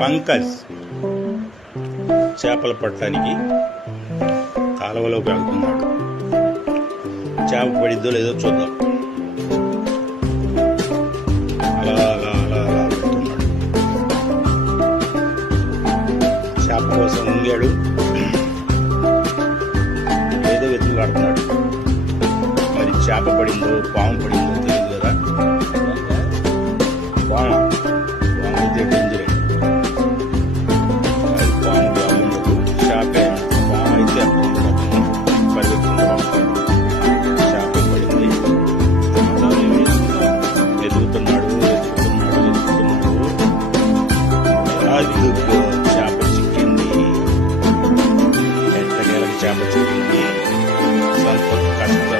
పంకజ్ చేపలు పట్టడానికి కాలువలోకి వెళ్తున్నాడు. చేప పడిద్దో లేదో చూద్దాం. అలా అలా అలా అలా వెళ్తున్నాడు. చేప కోసం ఉంగాడు. ఏదో వెతుకులాడుతున్నాడు. మరి చేప పడిందో పాము పడిందో తెలియదు Chicken, the